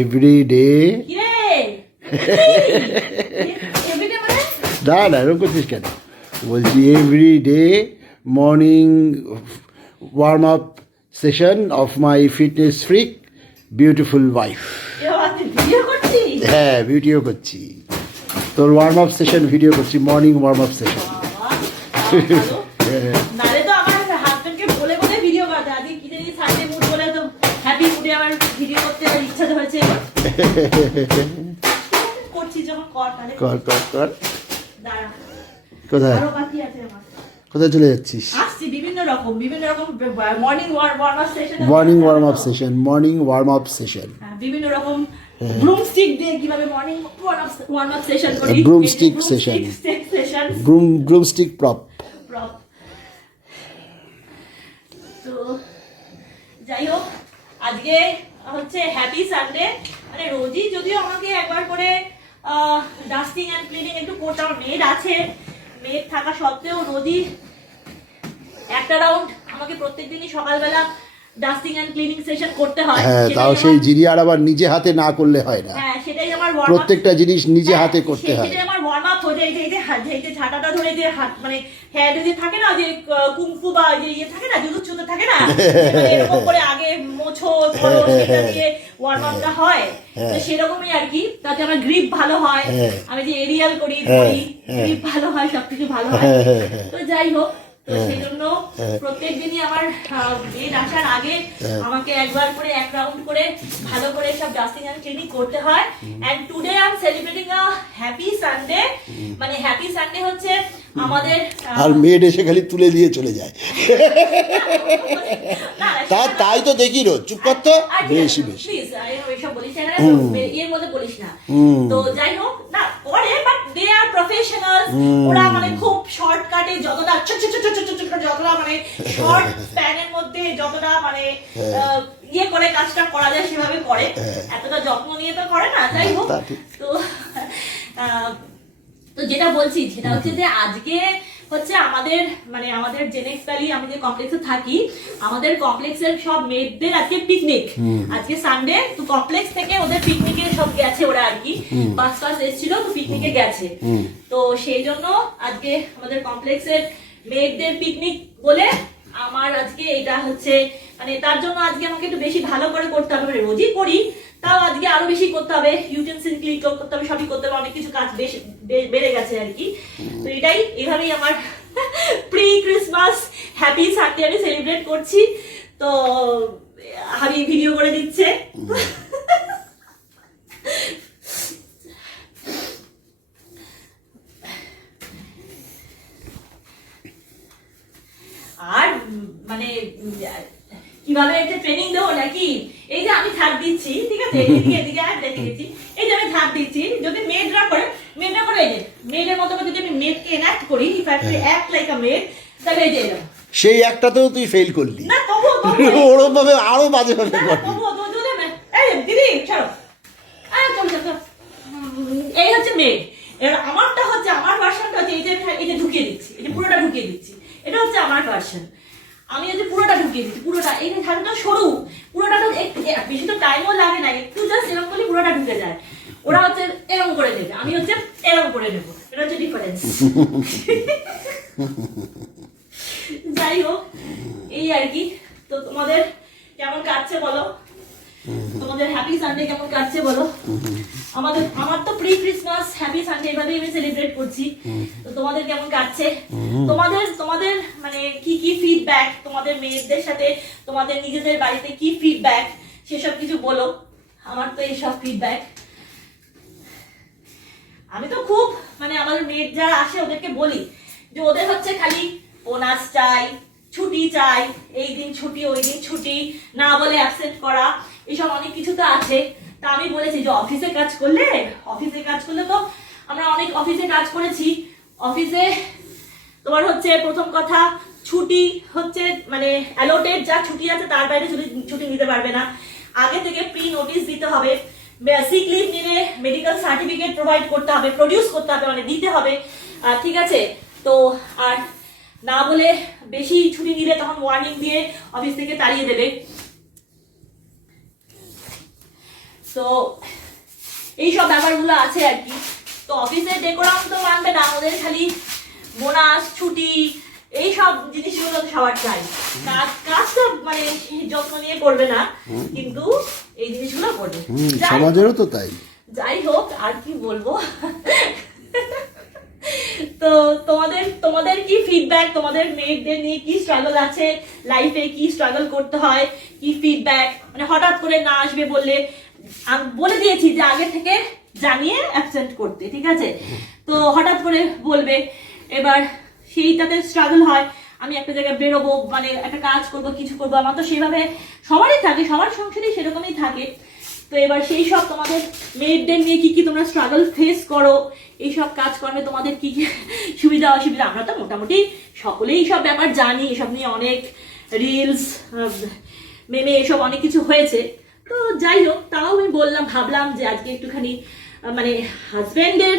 Every day না না এরকম করছিস কেন? বলছি every day morning warm up session of my fitness freak beautiful wife. হ্যাঁ ভিডিও করছি, তোর ওয়ার্ম আপ সেশন ভিডিও করছি, মর্নিং ওয়ার্ম আপ সেশন। কোথায় কোথায় চলে যাচ্ছিস? বিভিন্ন রকম morning warm up session, morning warm up session, বিভিন্ন রকম ব্রুমস্টিক দিয়ে কিভাবে মর্নিং ওয়ার্ম আপ সেশন করি, ব্রুমস্টিক সেশন, ব্রুমস্টিক প্রপ। তো যাই হোক, আজকে হচ্ছে হ্যাপি সানডে। মানে রোজই যদিও আমাকে একবার করে ডাস্টিং অ্যান্ড ক্লিনিং একটু করতে, আমার মেড আছে, মেড থাকা সত্ত্বেও রোজই একটা রাউন্ড আমাকে প্রত্যেকদিনই সকালবেলা ডাস্টিং এন্ড ক্লিনিং সেশন করতে হয়। হ্যাঁ, তাও সেই জিরিয়ার আবার নিজে হাতে না করলে হয় না। হ্যাঁ, সেটাই আমার ওয়ার্ম আপ, প্রত্যেকটা জিনিস নিজে হাতে করতে হয়। সেটাই আমার ওয়ার্ম আপ হয়ে যায়। এই যে ঝাঁটাটা ধরে যে হাত মানে হ্যান্ড যে থাকে না, যে কুংফু বা যে ইয়ে থাকে না, জুজুৎসুতে থাকে না, এরকম করে আগে মোছো ধরো সেটা দিয়ে ওয়ার্ম আপটা হয়। তো সেরকমই আর কি, তাতে আমার গ্রিপ ভালো হয়, আমি যে এরিয়াল করি গ্রিপ ভালো হয়, সবকিছু ভালো হয়। তো যাই হোক, তো সেই জন্য প্রত্যেক দিনই আমার মেড আসার আগে আমাকে একবার করে এক রাউন্ড করে ভালো করে সব ডাস্টিং এন্ড ক্লিনিং করতে হয়। And today I am celebrating a happy Sunday. মানে হ্যাপি সানডে হচ্ছে আমাদের, আর মেড এসে খালি তুলে দিয়ে চলে যায়। তাই তো দেখি রোজ। চুপ কর তো, বেশি বেশি প্লিজ এইসব বলিস না, এর মধ্যে বলিস না। তো যাই হোক, না করে, বাট দে আর প্রফেশনালস। ওরা মানে খুব শর্টকাটে যতটা যতটা মানে শর্ট স্প্যানের মধ্যে যতটা মানে ইয়ে করে কাজটা করা যায় সেভাবে করে, এতটা যত্ন নিয়ে তো করে না। যাই হোক, তো তো যেটা বলছি সেটা হচ্ছে যে আজকে হচ্ছে আমাদের মানে আমাদের জেনেক্স ভ্যালি, আমি যে কমপ্লেক্সে থাকি, আমাদের কমপ্লেক্সের সব মেয়েদের আজকে পিকনিক, আজকে সানডে। তো কমপ্লেক্স থেকে ওদের পিকনিকে সব গেছে ওরা আর কি, বাস এসেছিল, তো পিকনিকে গেছে। তো সেই জন্য আজকে আমাদের কমপ্লেক্সের মেয়েদের পিকনিক বলে আমার আজকে এটা হচ্ছে মানে তার জন্য আজকে আমাকে একটু বেশি ভালো করে করতে হবে। মানে রোজই করি, তাও আজকে আরো বেশি করতে হবে, ইউটেন্সিল ক্লিন করতে হবে, সবই করতে হবে, অনেক কিছু কাজ বেড়ে গেছে আর কি। তো এটাই, এভাবেই আমার প্রি ক্রিসমাস হ্যাপি সানডে আমি সেলিব্রেট করছি। তো আমি ভিডিও করে দিচ্ছে। আর মানে কিভাবে একটা ট্রেনিং দেবো নাকি, এই যে আমি ঝাড় দিচ্ছি, ঠিক আছে, এদিকে আর দেখে দিচ্ছি, এই যে আমি ঝাড় দিচ্ছি, যদি মেডরা করে এই যে মেডের মতো যদি আমি মেডকে এনাক্ট করি, if I act like a made, তাহলে এই যে সেই একটাতেও তুই ফেল করলি না, তবু ওরকম ভাবে আরো বাজে ভাবে করলি। এই দিদি ছাড়ো, এই হচ্ছে মেড। এবার আমারটা হচ্ছে, আমার ভার্সনটা হচ্ছে এই যে ঢুকিয়ে দিচ্ছি, এই যে পুরোটা ঢুকিয়ে দিচ্ছি, এটা হচ্ছে আমার ভার্সন। আমি যদি পুরোটা ঢুকিয়ে দিচ্ছি, পুরোটা এই যে ঝাড়ুটা সরু, পুরোটা তো বেশি তো টাইমও লাগে না, একটু জাস্ট এরকম করলে পুরোটা ঢুকে যায়। ওরা হচ্ছে এরকম করে দেবে, আমি হচ্ছে এরকম করে নেবো, এটা হচ্ছে ডিফারেন্স। যাই হোক, এই আর কি। তো তোমাদের কেমন কাটছে বলো, তোমাদের হ্যাপি সানডে কেমন কাটছে বলো। আমার তো প্রি ক্রিসমাস হ্যাপি সানডে এভাবেই আমি সেলিব্রেট করছি। তো তোমাদের কেমন কাটছে, তোমাদের মানে কি ফিডব্যাক, তোমাদের মেয়েদের সাথে তোমাদের নিজেদের বাড়িতে কি ফিডব্যাক, সেসব কিছু বলো। আমার তো এইসব ফিডব্যাক, আমি তো খুব মানে আমাদের মেয়ের যারা আসে ওদেরকে বলি যে ওদের হচ্ছে খালি বোনাস চাই, ছুটি চাই, এই দিন ছুটি ওই দিন ছুটি, না বলে অ্যাবসেন্ট করা, এইসব অনেক কিছু তো আছে। তা আমি বলেছি যে অফিসে কাজ করলে তো আমরা অনেক অফিসে কাজ করেছি, অফিসে তোমার হচ্ছে প্রথম কথা ছুটি হচ্ছে মানে অ্যালোটেড যা ছুটি আছে তার বাইরে ছুটি নিতে পারবে না, আগে থেকে প্রি নোটিশ দিতে হবে, সিক লিভ নিলে মেডিকেল সার্টিফিকেট প্রোভাইড করতে হবে, প্রডিউস করতে হবে, মানে দিতে হবে, ঠিক আছে। তো আর না বলে বেশি ছুটি নিলে তখন ওয়ার্নিং দিয়ে অফিস থেকে তাড়িয়ে দেবে। তো এইসব ব্যাপারগুলো আছে আর কি। তো অফিসের ডেকোরাম তো মানবে না, ওদের খালি বোনাস, ছুটি, এইসব জিনিসগুলো সবার চাই। কাজ তো মানে যত্ন নিয়ে করবে না, কিন্তু এই জিনিসগুলো করবে। সমাজেরও তো তাই। যাই হোক, আর কি বলবো। তো তোমাদের কি ফিডব্যাক, তোমাদের মেয়েদের নিয়ে কি স্ট্রাগল আছে লাইফে, কি স্ট্রাগল করতে হয়, কি ফিডব্যাক, মানে হঠাৎ করে না আসবে বললে আমি বলে দিয়েছি যে আগে থেকে জানিয়ে অ্যাবসেন্ট করতে, ঠিক আছে? তো হঠাৎ করে বলবে, এবার সেইটাতে স্ট্রাগল হয়। আমি একটা জায়গায় বেরোবো, মানে একটা কাজ করব, কিছু করবো, আমার তো সেইভাবে সবারই থাকে, সবার সংসারই সেরকমই থাকে। তো এবার সেই সব তোমাদের মেয়েদের নিয়ে কি কি তোমরা স্ট্রাগল ফেস করো, এইসব কাজকর্মে তোমাদের কি কি সুবিধা অসুবিধা, আমরা তো মোটামুটি সকলেই সব ব্যাপার জানি, এসব নিয়ে অনেক রিলস, মেমে এসব অনেক কিছু হয়েছে। তো যাই হোক, তাও আমি ভাবলাম যে আজকে একটুখানি মানে হাজব্যান্ডের,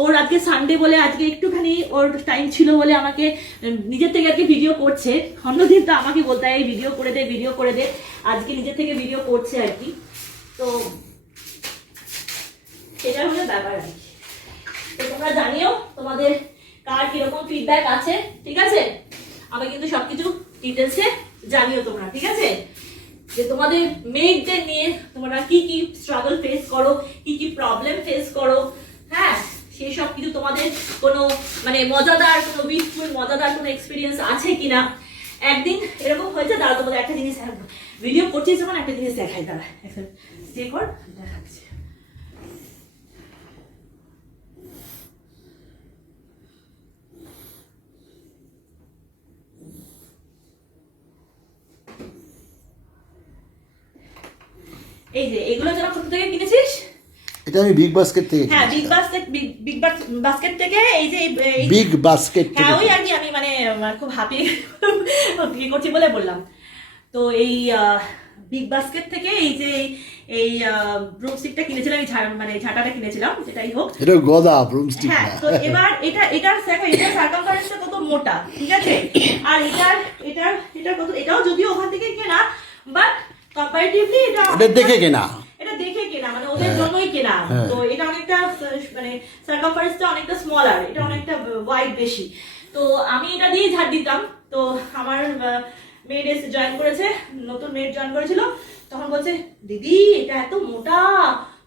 ওর আজকে সানডে বলে আজকে একটুখানি ওর টাইম ছিল বলে আমাকে নিজের থেকে আর কি ভিডিও করছে। অন্যদিন তো আমাকে বলতে হয় ভিডিও করে দে, ভিডিও করে দে, আজকে নিজের থেকে ভিডিও করছে আর কি। তো সেটা হলো ব্যাপার আর কি। তো তোমরা জানিও তোমাদের কার কিরকম ফিডব্যাক আছে, ঠিক আছে? আমি কিন্তু সবকিছু ডিটেলসে জানিও তোমরা, ঠিক আছে? যে তোমাদের মেয়েদের নিয়ে তোমরা কি কি স্ট্রাগল ফেস করো, কি কি প্রবলেম ফেস করো, হ্যাঁ, সেই সব কিছু তোমাদের কোনো মানে মজাদার, কোনো উইথফুল মজাদার কোনো এক্সপিরিয়েন্স আছে কিনা। একদিন এরকম হয়েছে, দাঁড়া তোমাদের একটা জিনিস ভিডিও করছিস যখন একটা জিনিস দেখাই, দাঁড়া স্টে কর, দেখাচ্ছি। এই যে এগুলো যারা কোথা থেকে কিনেছিস? এটা আমি বিগ বাস্কেট থেকে, হ্যাঁ বিগ বাস্কেট থেকে, এই যে বিগ বাস্কেট থেকে, হ্যাঁ ওই আর কি, আমি মানে খুব হ্যাপি কি করছি বলে বললাম। তো এই বিগ বাস্কেট থেকে এই যে এই ব্রুমস্টিকটা কিনেছিলাম, এই মানে ঝাঁটাটা কিনেছিলাম, যেটাই হোক। এটা গদা ব্রুমস্টিক হ্যাঁ, না। তো এবার এটার সার্কামফারেন্সটা কত মোটা, ঠিক আছে? আর এটার কত, এটাও যদিও ওখান থেকে কেনা, বাট কম্পারেটিভলি এটা দেখে কেনা, এটা দেখে কেনা, মানে ওদের জন্যই কেনা। তো এটা অনেকটা মানে সার্কামফারেন্সটা অনেকটা স্মলার, এটা অনেকটা ওয়াইড বেশি। তো আমি এটা দিয়ে ঝাড় দিতাম। তো আমার মেড এসে জয়েন করেছে, নতুন মেড জয়েন করেছিল, তখন বলছে দিদি এটা এত মোটা,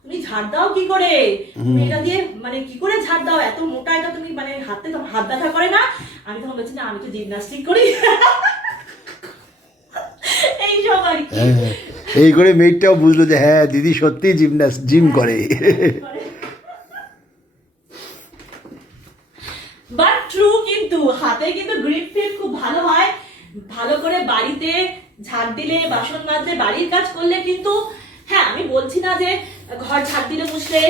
তুমি ঝাড় দাও কি করে? তুমি এটা দিয়ে মানে কি করে ঝাড় দাও, এত মোটা এটা, তুমি মানে হাত ব্যথা করে না? আমি তখন বলছি না, আমি তো জিমনাস্টিক করি। এইসব আর কি। এই করে মেয়েটাও বুঝলো যে হ্যাঁ দিদি সত্যি জিম করে। বাট ট্রু, কিন্তু হাতে কিন্তু গ্রিপ ফিল খুব ভালো হয়। ভালো করে বাড়িতে ঝাড় দিলে, বাসন মাজলে, বাড়ির কাজ করলে কিন্তু, হ্যাঁ আমি বলছি না যে ঘর ঝাড় দিলে মুছলে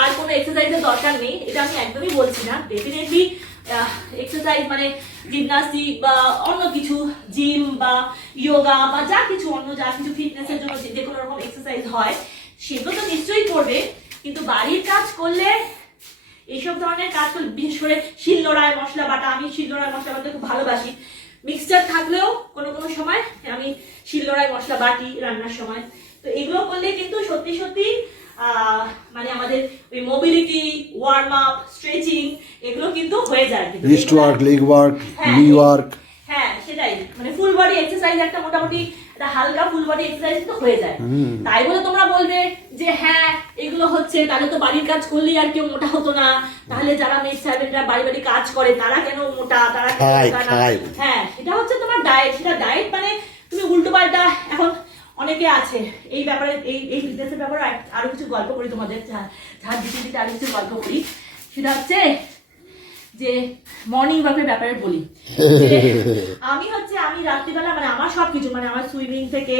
আর কোনো এক্সারসাইজের দরকার নেই, এটা আমি একদমই বলছি না। ডেফিনেটলি এক্সারসাইজ মানে জিমনাস্টিক বা অন্য কিছু, জিম বা যোগা বা যা কিছু অন্য যা কিছু ফিটনেসের জন্য যে কোনো রকম এক্সারসাইজ হয়, সেগুলো তো নিশ্চয়ই করবে। কিন্তু বাড়ির কাজ করলে, এইসব ধরনের কাজ করলে, বিশেষ করে শিলনোড়ায় মশলা বাটা, আমি শিলনোড়ায় মশলা বাটতে খুব ভালোবাসি। মিক্সচার থাকলেও কোনো কোনো সময় আমি শিলনোড়ায় মশলা বাটি রান্নার সময়। তো এগুলো করলে কিন্তু সত্যি সত্যি মানে আমাদের ওই মোবিলিটি, ওয়ার্ম আপ, স্ট্রেচিং এগুলো কিন্তু হয়ে যায়। রিস্ট ওয়ার্ক, লেগ ওয়ার্ক, নি ওয়ার্ক, হ্যাঁ সেটাই, মানে ফুল বডি এক্সারসাইজ, একটা মোটামুটি একটা হালকা ফুল বডি এক্সারসাইজ তো হয়ে যায়। তাই বলে তোমরা বলবে যে হ্যাঁ এগুলো হচ্ছে, তাহলে তো বাড়ির কাজ করলেই আর কেউ মোটা হতো না, তাহলে যারা মেড সার্ভেন্টরা বাড়ি বাড়ি কাজ করে তারা কেন মোটা, তারা হ্যাঁ সেটা হচ্ছে তোমার ডায়েট। সেটা ডায়েট মানে তুমি উল্টো পাল্টা। এখন অনেকে আছে এই ব্যাপারে, এই ফিটনেসের ব্যাপারে আরো কিছু গল্প করি তোমাদের, ঝাড় দিতে দিতে আরো কিছু গল্প করি। সেটা হচ্ছে যে মর্নিং ওয়াকের ব্যাপারে বলি। আমি রাত্রিবেলা মানে আমার সবকিছু, মানে আমার সুইমিং থেকে,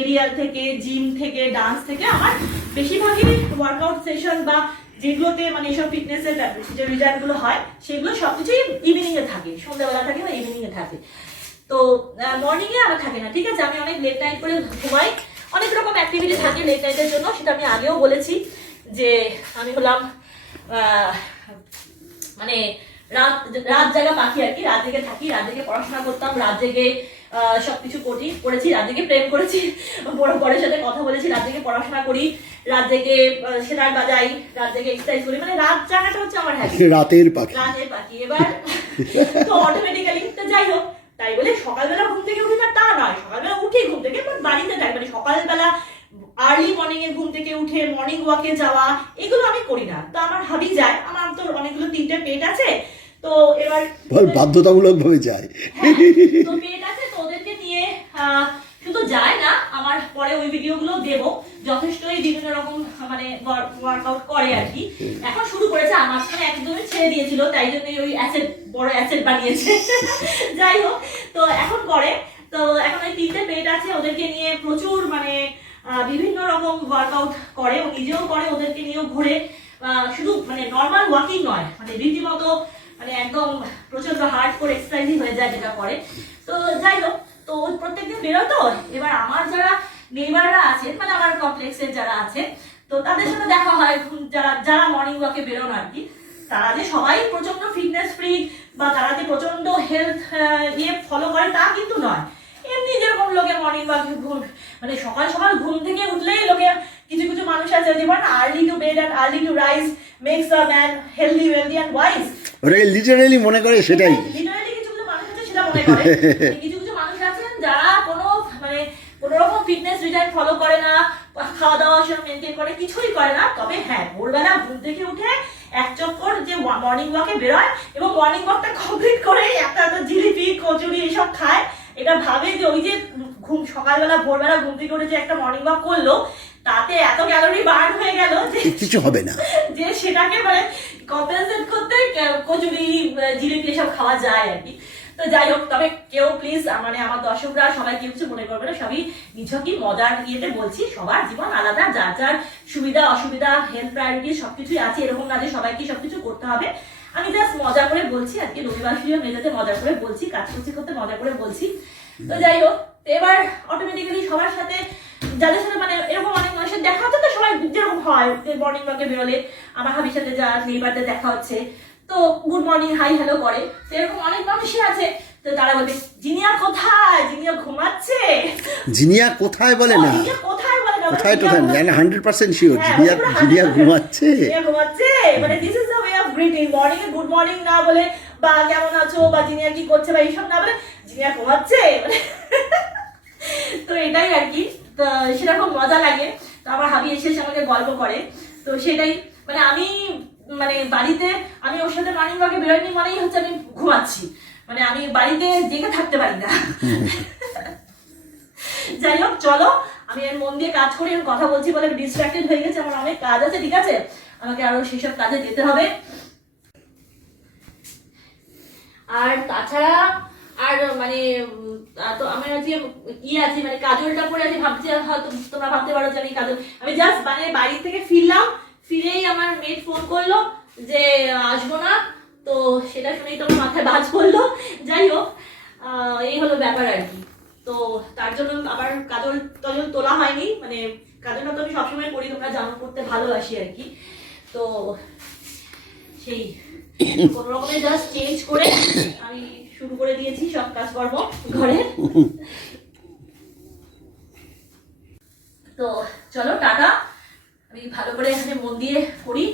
এরিয়াল থেকে, জিম থেকে, ডান্স থেকে, আমার বেশিরভাগই ওয়ার্কআউট সেশন বা যেগুলোতে মানে এসব ফিটনেসের যে রেজাল্ট গুলো হয়, সেগুলো সবকিছুই ইভিনিং এ থাকে, সন্ধ্যাবেলা থাকে বা ইভিনিং এ থাকে। তো মর্নিং এ আমার থাকে না, ঠিক আছে? আমি অনেক লেট নাইট করে ঘুমাই, অনেক রকম অ্যাক্টিভিটি থাকে লেট নাইটের জন্য, সেটা আমি আগেও বলেছি যে আমি হলাম মানে রাত জাগা পাখি আর কি। রাত জেগে থাকি, রাত জেগে পড়াশোনা করতাম, রাত জেগে সবকিছু করেছি, রাত জেগে প্রেম করেছি, বড় বড়ের সাথে কথা বলেছি, রাত জেগে পড়াশোনা করি, রাত জেগে সেতার বাজাই, রাত জেগে এক্সারসাইজ করি, মানে রাত জাগাটা হচ্ছে আমার হ্যাবিট, রাতের পাখি। এবার তো অটোমেটিক্যালি তো যাই হোক, তাই বলে সকালবেলা ঘুম থেকে উঠি না তা নয়, সকালবেলা উঠি ঘুম থেকে, বাট বাড়িতে থাকি, মানে সকালবেলা আর্লি মর্নিং এ ঘুম থেকে উঠে মর্নিং ওয়াকে যাওয়া এগুলো আমি করি না। তো আমার হাবি যায়, আমার তো অনেকগুলো 3টে পেট আছে, তো এবার বাধ্যতামূলক ভাবে যায়। হ্যাঁ, তো পেট আছে, তো ওদেরকে নিয়ে শুধু যায় না, আমার পরে ওই ভিডিওগুলো দেব, যথেষ্টই বিভিন্ন রকম মানে ওয়ার্কআউট করে আর কি। এখন শুরু করেছে, আমার মাঝখানে একদমই ছেড়ে দিয়েছিল, তাই জন্য ওই অ্যাসেট বড় অ্যাসেট বানিয়েছে। যাই হোক, তো এখন করে, তো এখন ওই 3টে পেট আছে, ওদেরকে নিয়ে প্রচুর মানে বিভিন্ন রকম ওয়ার্কআউট করে, ও নিজেও করে, ওদেরকে নিয়েও ঘুরে, শুধু মানে নর্মাল ওয়াকিং নয়, মানে রীতিমতো মানে একদম প্রচন্ড হার্ড করে এক্সারসাইজই হয়ে যায় যেটা করে। তো যাই হোক, তো প্রত্যেকদিন বেরোয়। তো এবার আমার যারা নেইবাররা আছেন, মানে আমার কমপ্লেক্সের যারা আছে, তো তাদের সাথে দেখা হয়, যারা যারা মর্নিং ওয়াকে বেরোন আর কি, তারা যে সবাই প্রচন্ড ফিটনেস ফ্রিক বা তারা যে প্রচন্ড হেলথ ইয়ে ফলো করে তা কিন্তু নয়। এমনি যেরকম লোকে মর্নিং ওয়াক মানে সকাল সকাল ঘুম থেকে উঠলেই লোকে, কিছু কিছু মানুষ আছে যে বলে early to bed and early to rise makes a man healthy wealthy and wise, ওটাকে লিটারালি মনে করে সেটাই। লিটারালি কিছু কিছু মানুষ আছে সেটা মনে করে। কিছু কিছু মানুষ আছেন যারা কোনো মানে কোনো রকম ফিটনেস রিটাইন ফলো করে না, খাওয়া দাওয়া সেরকম মেনটেন করে, কিছুই করে না। তবে হ্যাঁ, ভোরবেলা ঘুম থেকে উঠে এক চক্কর যে মর্নিং ওয়াকে বেরোয় এবং মর্নিং ওয়াকটা কমপ্লিট করে একটা জিলিপি কচুরি এসব খায়, এটা ভাবে যে ওই যে ঘুম সকালবেলা ভোরবেলা ঘুম থেকে উঠে যে একটা মর্নিং ওয়াক করলো, তাতে এত ক্যালোরি বার্ন হয়ে গেল যে কিছু হবে না, যে সেটাকে মানে কম্পেনসেট করতে কচুরি জিলিপি এসব খাওয়া যায় আর কি। তো যাই হোক, তবে কেউ প্লিজ মানে আমার দর্শকরা সবাই কেউ কিছু মনে করবে না, সবই নিছকই মজার ইয়েতে বলছি। সবার জীবন আলাদা, যার যার সুবিধা অসুবিধা হেলথ প্রায়োরিটি সবকিছুই আছে, এরকম না যে সবাইকে সবকিছু করতে হবে। আমি জাস্ট মজা করে বলছি, আজকে রবিবার শুয়ে মেজাতে মজা করে বলছি, কাজ করতে করতে মজা করে বলছি। তো যাই হোক, এবার অটোমেটিক্যালি সবার সাথে যাদের সাথে মানে এরকম অনেক মানুষের দেখা হচ্ছে, তো সবাই যেরকম হয় মর্নিং ওয়াকে বেরোলে আমার হাবির সাথে যা নেইবারদের দেখা হচ্ছে, তো গুড মর্নিং হাই হ্যালো করে, তো এরকম অনেক মানুষই আছে। তো তারা বলবে জিনিয়া কোথায়, জিনিয়া ঘুমাচ্ছে, জিনিয়া কোথায় বলে না, কোথায় বলে না, কোথায় টোথায় জানি 100% শিওর জিনিয়া ঘুমাচ্ছে, জিনিয়া ঘুমাচ্ছে, মানে this is the way of greeting. Morning a good morning না বলে বা কেমন আছো বা জিনিয়া কি করছে বা এইসব না বলে জিনিয়া ঘুমাচ্ছে, মানে তো এটাই আর কি। তো সেরকম মজা লাগে। তো আমার হাবি এসে আমাকে গল্প করে, তো সেটাই মানে আমি মানে বাড়িতে আমি ওর সাথে মর্নিং ওয়াকে বেরোয়নি মানেই হচ্ছে আমি ঘুমাচ্ছি, মানে আমি বাড়িতে জেগে থাকতে পারি না। যাই হোক, চলো আমি এর মন দিয়ে কাজ করি, আমি কথা বলছি বলে ডিস্ট্রাক্টেড হয়ে গেছে, আমার অনেক কাজ আছে, ঠিক আছে, আমাকে আরো সেসব কাজে যেতে হবে। আর তাছাড়া আর মানে তো আমার আজকে কি আছে মানে কাজলটা পরে আজকে ভাবছি, হয়তো তোমরা ভাবতে পারো যে আমি কাজল, আমি জাস্ট মানে বাড়ি থেকে ফিরলাম, ফিরেই আমার মেয়ে ফোন করলো যে আসবো না, তো সেটা শুনেই তোমার মাথায় বাজ পড়লো। যাই হোক, এই হলো ব্যাপার আর কি। তো তার জন্য আবার কাজল টাজল তোলা হয়নি, মানে কাজলটা তো আমি সবসময় করি, তোমরা জানো করতে ভালোবাসি আর কি। তো সেই কোনো রকমে জাস্ট চেঞ্জ করে আমি শুরু করে দিয়েছি সব কাজকর্ম ঘরে। তো চলো টাটা, আমি ভালো করে এখানে মন দিয়ে করি,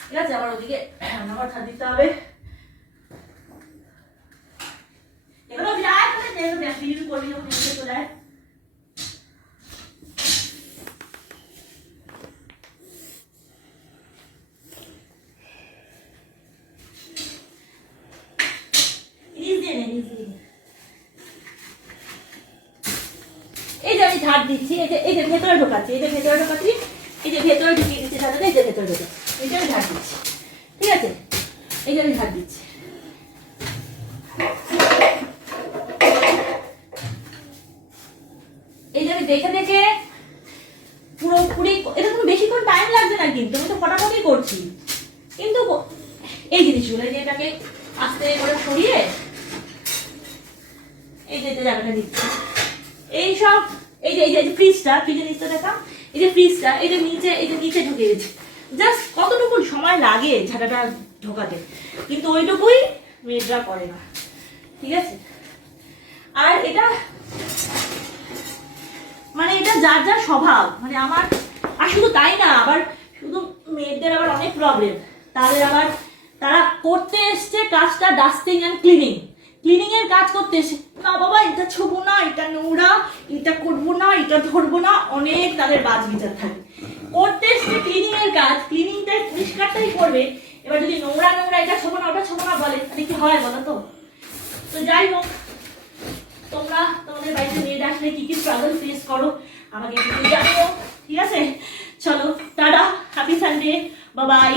ঠিক আছে, আমার ওদিকে আমার ধার দিতে হবে। এগুলো যায় করবি যখন চলে যায়। এই যে আমি ঝাড় দিচ্ছি, এই যে ভেতরে ঢোকাচ্ছি, এই যে ভেতরে ঢোকাচ্ছি, এই যে ভেতরে ঢুকিয়ে দিচ্ছি ঝাড়টা, এই যে ভেতরে ঢোকাচ্ছি, এই যে আমি ঝাড় দিচ্ছি, ঠিক আছে, এই যে আমি ঝাড় দিচ্ছি। এই যে আমি দেখে দেখে পুরোপুরি, এটা কোনো বেশিক্ষণ টাইম লাগছে না, কিন্তু আমি তো ফটাফটই করছি, কিন্তু এই জিনিসগুলো এই যে এটাকে আস্তে করে সরিয়ে এই যে জায়গাটা দিচ্ছি, এই সব এই যে ফ্রিজটা, ফ্রিজের নিচটা দেখা, এই যে ফ্রিজটা এই যে নিচে ঢুকে গেছে, জাস্ট কতটুকু সময় লাগে ঝাঁটাটা ঢোকাতে, কিন্তু ওইটুকুই মেয়েরা করে না, ঠিক আছে। আর এটা যার যার স্বভাব, মানে আমার আর শুধু তাই না, আবার শুধু মেয়েদের আবার অনেক প্রবলেম, তাদের আবার তারা করতে এসছে কাজটা ডাস্টিং অ্যান্ড ক্লিনিং এর কাজ করতে এসে, না বাবা এটা ছোবো না, এটা নোংরা, এটা করবো না, এটা ধরবো না, অনেক তাদের বাজ বিচার থাকে। করতে এসছে ক্লিনিং এর কাজ, ক্লিনিংটাই পরিষ্কারটাই করবে, এবার যদি নোংরা এটা ছোবো না ওটা ছোবো না বলে, তাহলে কি হয় বলো তো? তো যাই হোক, তোমরা তোমাদের বাড়িতে মেয়েরা আসলে কি কি স্ট্রাগল ফেস করো আমাকে একটু জানিও, ঠিক আছে? চলো tata, happy Sunday, bye bye.